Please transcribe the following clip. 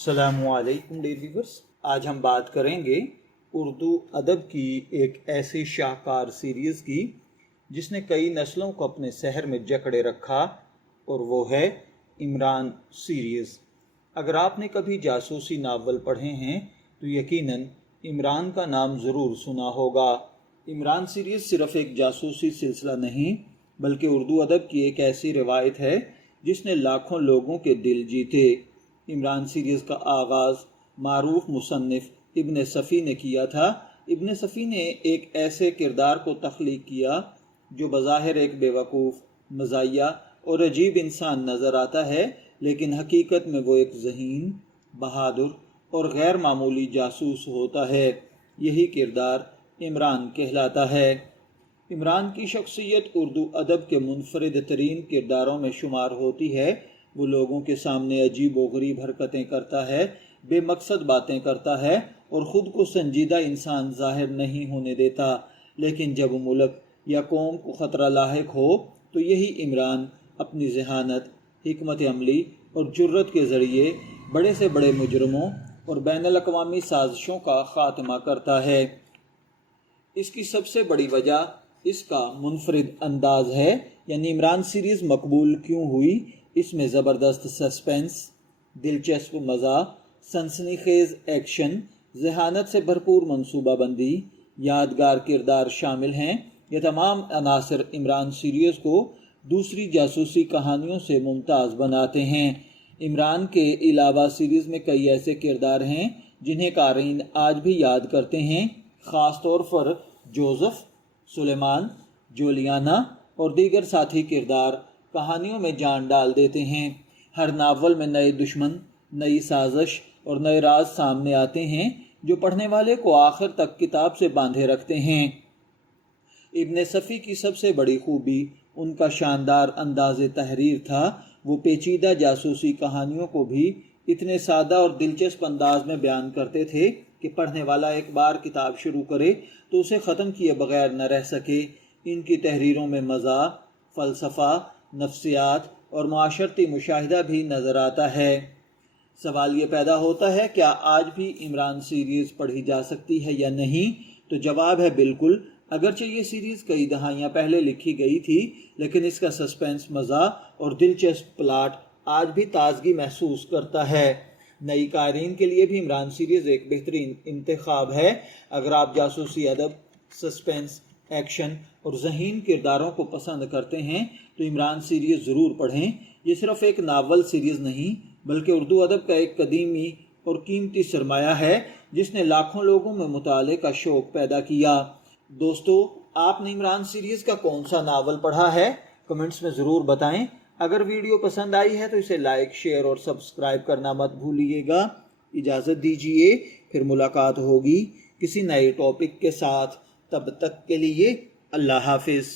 अस्सलामु अलैकुम dear viewers. आज हम बात करेंगे उर्दू अदब की एक ऐसी शाहकार सीरीज़ की जिसने कई नस्लों को अपने शहर में जकड़े रखा, और वो है इमरान सीरीज़। अगर आपने कभी जासूसी नावल पढ़े हैं तो यकीनन इमरान का नाम ज़रूर सुना होगा। इमरान सीरीज़ सिर्फ़ एक जासूसी सिलसिला नहीं बल्कि उर्दू अदब की एक ऐसी रिवायत है जिसने लाखों लोगों के दिल जीते। इमरान सीरीज़ का आगाज़ मारूफ मुसन्निफ़ इब्न सफ़ी ने किया था। इब्न सफ़ी ने एक ऐसे किरदार को तख्लीक किया जो बज़ाहिर एक बेवकूफ़, मज़ाहिया और अजीब इंसान नज़र आता है, लेकिन हकीकत में वो एक ज़हीन, बहादुर और गैर मामूली जासूस होता है। यही किरदार इमरान कहलाता है। इमरान की शख्सियत उर्दू अदब के मुनफरिद तरीन किरदारों में शुमार होती है। वो लोगों के सामने अजीब व गरीब हरकतें करता है, बेमकसद बातें करता है और ख़ुद को संजीदा इंसान ज़ाहिर नहीं होने देता। लेकिन जब मुल्क या कौम को ख़तरा लाहिक हो तो यही इमरान अपनी ज़हानत, हिकमत अमली और जुर्रत के ज़रिए बड़े से बड़े मुजरमों और बैनुल अक़वामी साजिशों का ख़ात्मा करता है। इसकी सबसे बड़ी वजह इसका मुनफरिद अंदाज़ है, यानी इमरान सीरीज़ मकबूल क्यों हुई। इसमें ज़बरदस्त सस्पेंस, दिलचस्प मज़ा, सनसनीखेज़ एक्शन, ज़हानत से भरपूर मनसूबाबंदी, यादगार किरदार शामिल हैं। ये तमाम अनासर इमरान सीरीज़ को दूसरी जासूसी कहानियों से मुमताज़ बनाते हैं। इमरान के अलावा सीरीज़ में कई ऐसे किरदार हैं जिन्हें क़ारीन आज भी याद करते हैं, ख़ास तौर पर जोसेफ, सुलेमान, जोलियाना और दीगर साथी किरदार कहानियों में जान डाल देते हैं। हर नावल में नए दुश्मन, नई साजिश और नए राज सामने आते हैं जो पढ़ने वाले को आखिर तक किताब से बांधे रखते हैं। इब्न सफ़ी की सबसे बड़ी खूबी उनका शानदार अंदाज़े तहरीर था। वो पेचीदा जासूसी कहानियों को भी इतने सादा और दिलचस्प अंदाज में बयान करते थे कि पढ़ने वाला एक बार किताब शुरू करे तो उसे ख़त्म किए बगैर न रह सके। इनकी तहरीरों में मज़ा, फ़लसफ़ा, नफ्सियात और माशरती मुशाहिदा भी नज़र आता है। सवाल ये पैदा होता है, क्या आज भी इमरान सीरीज़ पढ़ी जा सकती है या नहीं? तो जवाब है बिल्कुल। अगरचे ये सीरीज़ कई दहाइयाँ पहले लिखी गई थी, लेकिन इसका सस्पेंस, मज़ा और दिलचस्प प्लाट आज भी ताजगी महसूस करता है। नई क़ारीन के लिए भी इमरान सीरीज़ एक बेहतरीन इंतखाब है। अगर आप जासूसी अदब, सस्पेंस, एक्शन और ज़हीन किरदारों को पसंद करते हैं तो इमरान सीरीज़ ज़रूर पढ़ें। ये सिर्फ़ एक नावल सीरीज़ नहीं बल्कि उर्दू अदब का एक कदीमी और कीमती सरमाया है जिसने लाखों लोगों में मुताले का शौक़ पैदा किया। दोस्तों, आपने इमरान सीरीज़ का कौन सा नावल पढ़ा है? कमेंट्स में ज़रूर बताएं। अगर वीडियो पसंद आई है तो इसे लाइक, शेयर और सब्सक्राइब करना मत भूलिएगा। इजाज़त दीजिए, फिर मुलाकात होगी किसी नए टॉपिक के साथ। तब तक के लिए अल्लाह हाफिज़।